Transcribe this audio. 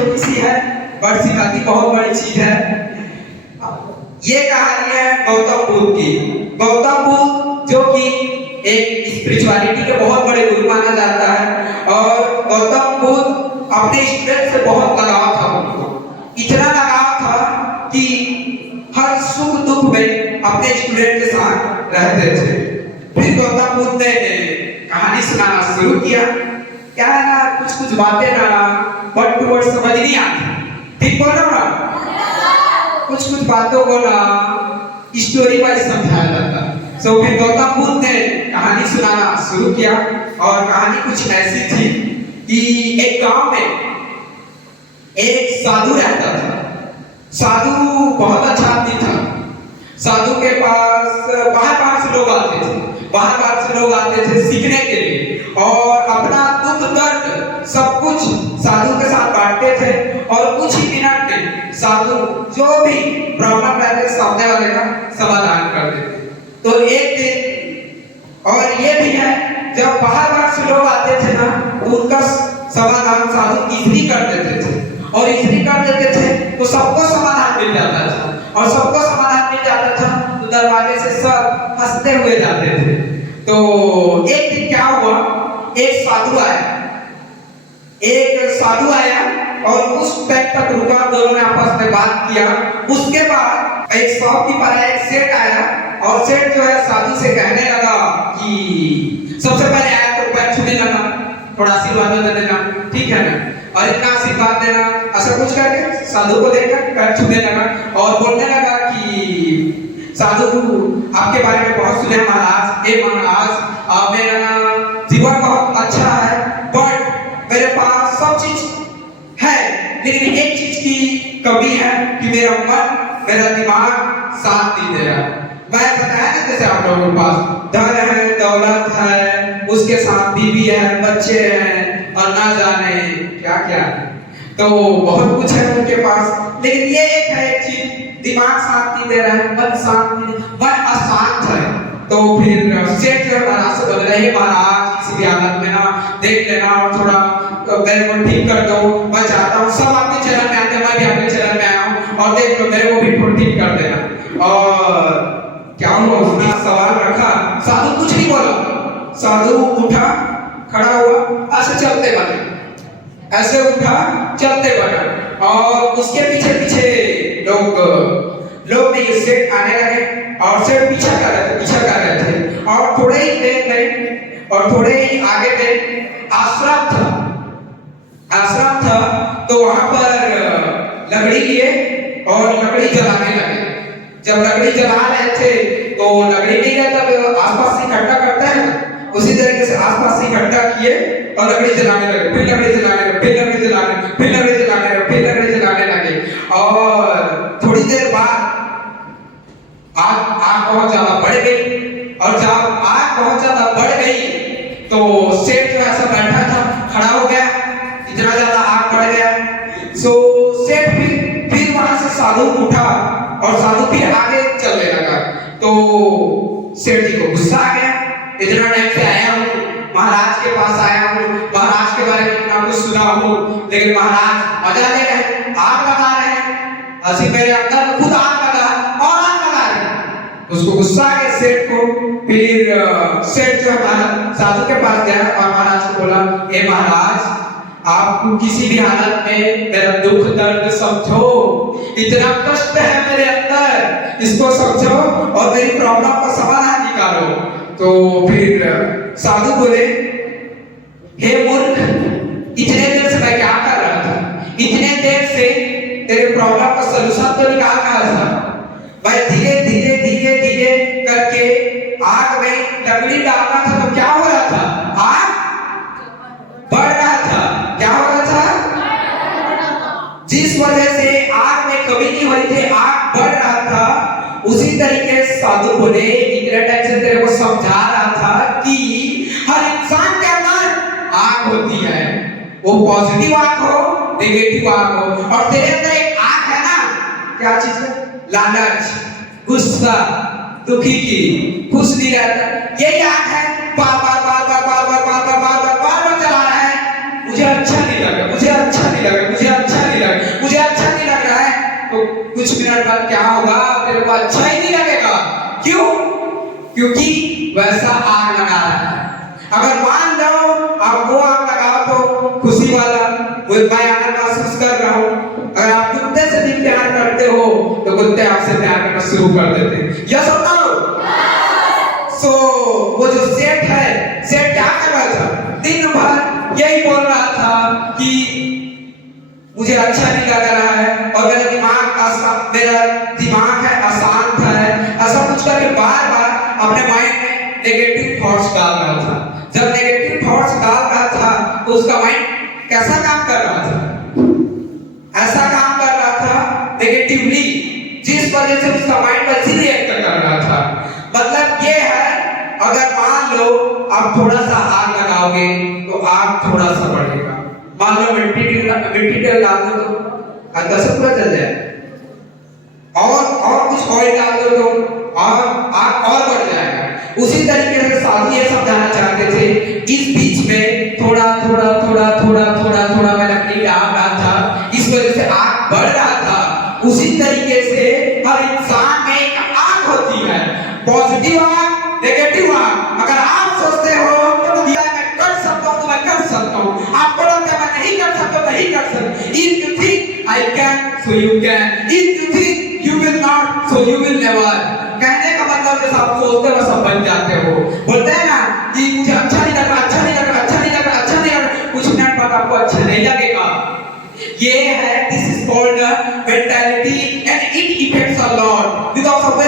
छोटी सी है बट सिखाती बहुत बड़ी चीज है। ये कहानी है गौतम बुद्ध की। गौतम बुद्ध जो कि एक स्पिरिचुअलिटी के बहुत बड़े गुरु माना जाता है, और गौतम बुद्ध अपने स्टूडेंट से बहुत लगाव था उनको, इतना लगाव था कि हर सुख दुख में अपने स्टूडेंट के साथ रहते थे। फिर गौतम बुद्ध ने कहानी सुनाना शुरू किया। क्या है ना, कुछ कुछ बातें ना वर्ड टू वर्ड समझ नहीं आती, ठीक बोल रहा हूँ, कुछ कुछ बातों को ना स्टोरी वाइज समझाया जाता। सो फिर गौतम बुद्ध ने कहानी सुनाना शुरू किया, और कहानी कुछ ऐसी थी कि एक गांव में एक साधु रहता था। साधु बहुत अच्छा आदमी था। साधु के पास बाहर से लोग आते थे, बाहर से लोग आते थे सीखने के लिए, और अपना दुख दर्द सब कुछ साधु के साथ बांटते थे, और कुछ ही मिनट में साधु जो भी प्रॉब्लम रहते सामने वाले का समाधान कर देते। तो एक दिन और ये भी है, जब बाहर से लोग आते थे ना, उनका समाधान साधु इजीली कर देते थे, और इजीली कर देते थे तो सबको समाधान मिल जाता था, और सबको समाधान मिल जाता था तो दरवाजे से सब हंसते हुए जाते थे। तो एक दिन क्या हुआ, एक साधु आया और उस टाइम तक रुका, दोनों ने आपस में बात किया। उसके बाद एक शॉपकीपर आया, एक सेठ आया, और सेठ जो है साधु से कहने लगा कि सबसे पहले आया तो पैर छूने लगा, थोड़ा आशीर्वाद दे देना, ठीक है ना, और इतना आशीर्वाद देना, ऐसा कुछ करके साधु को देखकर पैर छूने लगा, और बोलने लगा कि साधु आपके बारे में बहुत सुने महाराज, मेरा जीवन बहुत अच्छा है, बट मेरे पास सब चीज है, लेकिन एक चीज की कमी है कि मेरा मन, मेरा दिमाग साथ नहीं दे रहा। मैं बताया ना, जैसे आप लोगों के पास धन है, दौलत है, उसके साथ बीवी है, बच्चे हैं, और ना जाने क्या क्या, तो बहुत कुछ है उनके पास, लेकिन ये एक है एक चीज, दिमाग साथ नहीं दे रहा है, मन अशांत है। तो फिर सेठ जो महाराज से बोल रहे, महाराज किसी भी हालत में ना देख लेना, और थोड़ा मेरे को ठीक कर दो, मैं चाहता हूँ सब आपके चरण में आते, मैं भी आपके चरण में आया हूँ, और देख लो मेरे को भी थोड़ा ठीक कर देना। और क्या हुआ, उसने सवाल रखा, साधु कुछ नहीं बोला। साधु उठा, खड़ा हुआ, ऐसे चलते बने, ऐसे उठा चलते बने, और उसके पीछे पीछे लोग नहीं, सेठ आने लगे, और सेठ पीछा कर रहे थे, और थोड़े ही देर में, और थोड़े ही आगे में आश्रम था, तो वहां पर लकड़ी लिए और लकड़ी जलाने लगे। जब लकड़ी जला रहे थे तो लकड़ी नहीं रहता, तो आसपास से इकट्ठा करता है ना, उसी तरीके से आसपास से इकट्ठा किए और लकड़ी जलाने लगे, फिर लकड़ी जलाने लगे, फिर लकड़ी जलाने लगे, फिर लकड़ी जलाने लगे, फिर लकड़ी जलाने लगे। और थोड़ी देर बाद आग बहुत ज्यादा बढ़ गई, और जब आग बहुत ज्यादा बढ़ गई तो सेठ जो ऐसा बैठा था, खड़ा हो गया, इतना ज्यादा आग बढ़ गया। सो सेठ फिर वहां से साधु उठा, और साधु फिर आगे चलने लगा। तो सेठ जी को गुस्सा आ गया, इतना टाइम से आया हूँ, महाराज के पास आया हूँ, महाराज के बारे में इतना कुछ सुना हूँ, लेकिन महाराज मजा ले रहे, आग लगा रहे हैं, हंसी मेरे अंदर खुद आग लगा और आग लगा रहे। उसको गुस्सा आ गया सेठ को। फिर सेठ जो है साधु के पास गया और महाराज को बोला, ए महाराज, आपको किसी भी हालत में मेरा दुख दर्द समझो, इतना कष्ट है मेरे अंदर, इसको समझो और मेरी प्रॉब्लम का समाधान निकालो। तो फिर साधु बोले, हे मूर्ख, इतने देर से मैं क्या कर रहा था, इतने देर से तेरे प्रॉब्लम का सलूशन तो निकाल रहा था, मैं धीरे धीरे धीरे धीरे करके आग में लकड़ी डाल रहा था, तो क्या हो रहा था, आग बढ़ रहा था। क्या हो रहा था, जिस वजह से आग में कमी नहीं हो रही थी, आग बढ़ रहा था। उसी तरीके से साधु बोले, इतने टाइम से तेरे को समझा रहा था कि हर इंसान के अंदर आग होती है, वो पॉजिटिव आग हो, नेगेटिव आग हो, और तेरे अंदर एक आग है ना, क्या चीज है, लालच, गुस्सा, दुखी की, खुश नहीं रहता, ये आग है, बार बार बार बार बार बार बार बार बार बार बार चला रहा है, मुझे अच्छा नहीं लगा, मुझे अच्छा नहीं लगा, मुझे अच्छा नहीं क्यों? क्योंकि वैसा आग लगा रहा है। अगर मान लो आप वो आग लगाओ तो खुशी वाला मैं आनंद महसूस कर रहा हूँ। अगर आप कुत्ते से भी प्यार करते हो तो कुत्ते आपसे प्यार करना शुरू कर देते हैं। यस और नो? सो वो जो सेठ है, सेठ क्या कर रहा था? दिन भर यही बोल रहा था कि मुझे अच्छा नहीं लग रहा है और मेरा दिमाग है अशांत है, ऐसा कुछ करके बार बार अपने माइंड में नेगेटिव थॉट्स डाल रहा था। जब नेगेटिव थॉट्स डाल रहा था तो उसका माइंड कैसा काम कर रहा था? ऐसा काम कर रहा था नेगेटिवली, जिस वजह से उसका माइंड वैसे रिएक्ट कर रहा था। मतलब ये है, अगर मान लो आप थोड़ा सा आग लगाओगे तो आग थोड़ा सा बढ़ेगा। मान लो मिट्टी तेल डाल दो तो अंदर से पूरा जल जाए, और कुछ ऑयल डाल दो तो और आग और बढ़ जाएगा। उसी तरीके से साधु ये समझाना चाहते थे, इस बीच में थोड़ा मैं लकड़ी डाल रहा था, इस वजह से आग बढ़ रहा था। उसी तरीके से हर इंसान में एक आग होती है, पॉजिटिव आग, नेगेटिव आग। अगर आप सोचते हो तो मैं कर सकता हूं तो मैं कर सकता हूं, आप बोलोगे मैं नहीं कर सकता तो नहीं कर सकता। If you think I can, so you can. If you think you will not, so you will never. कहने का मतलब जैसा आप सोचते हो सब बन जाते हो। बोलते हैं ना कि मुझे अच्छा नहीं लग रहा, कुछ मिनट बाद आपको अच्छा नहीं लगेगा। ये है, this is called mentality and it affects a lot because of